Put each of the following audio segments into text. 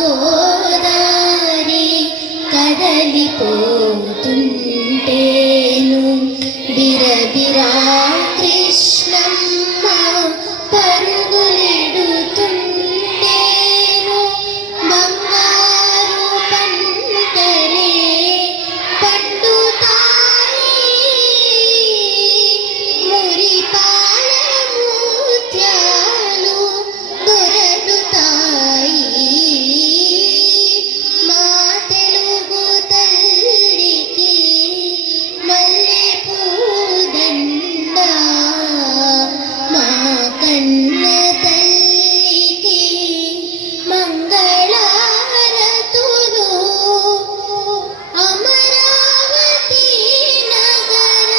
గోదారి కదలిపోతుంటేను బిరబిరా కృష్ణమ్మ పరుగులెడుతుంటేను బంగారు పంటలే పండుతాయి మురిపాల ముత్యాలు దొరలుతాయి మా తెలుగు తల్లికి మల్లెపూదండ మా కన్న తల్లికి మంగళారతులు అమరావతి నగర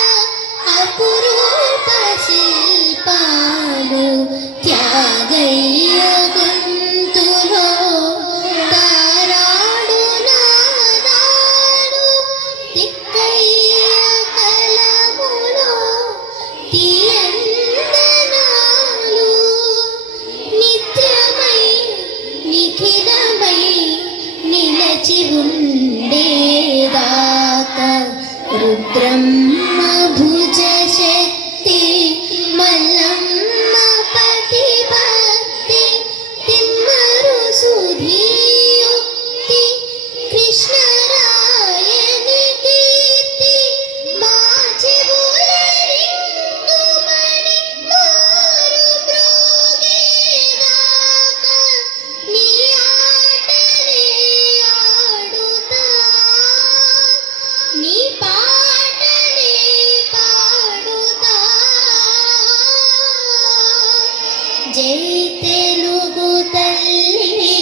అపురూప శిల్పాలు త్యాగయ్య గొంతులో తారాడు నాదాలు తిక్కయ్య కలములో తీయందనాలు నిత్యమై నిఖిలమై నిలచి ఉండేదాకా రుద్రమ్మ భుజ శక్తి మల్లమ్మ పతిభక్తి తిమ్మరు సుధీయుక్తి కృష్ణరాయని కీర్తి మా చెవుల రింగుమణి మోరు మ్రోగేదాకా నీ ఆటలే ఆడుతా నీ పాటలే పాడుతా జై తెలుగు తల్లి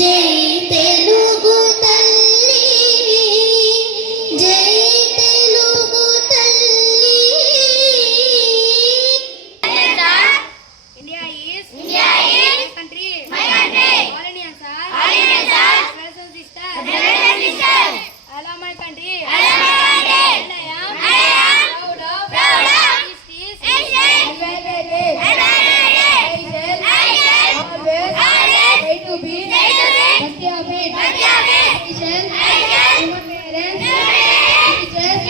జై తెలుగు తల్లి జై తెలుగు తల్లి. India is my country. All Indians are brothers and sisters. I love my country. And I am proud of this and I shall always try to be worthy of it. I shall human parents, teachers,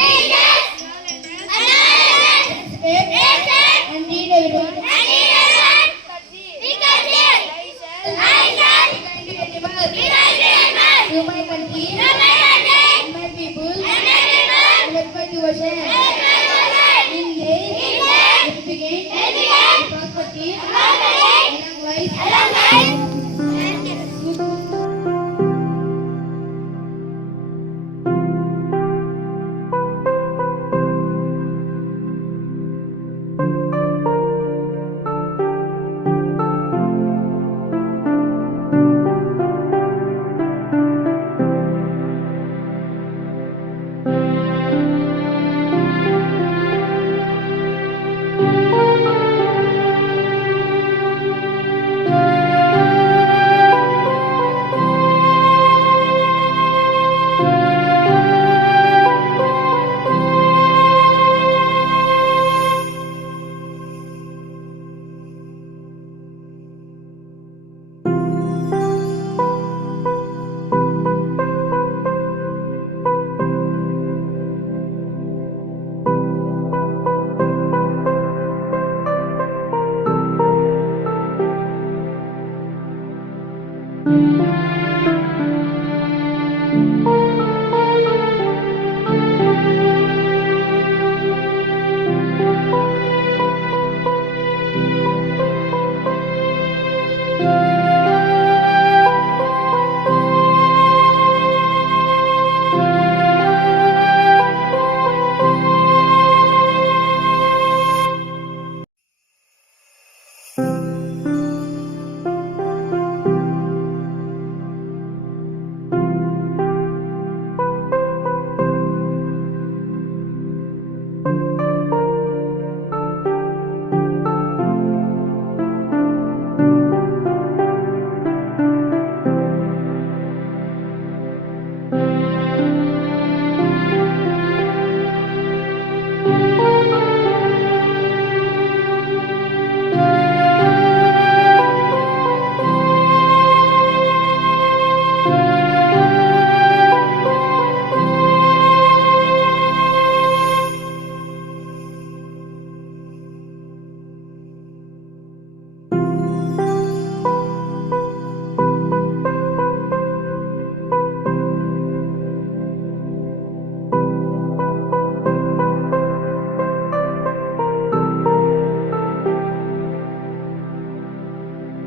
respect and lead everyone. I shall be kind to animals, to my country, and my people, and let my devotion. In days, it began, prosperity, along life.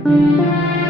Thank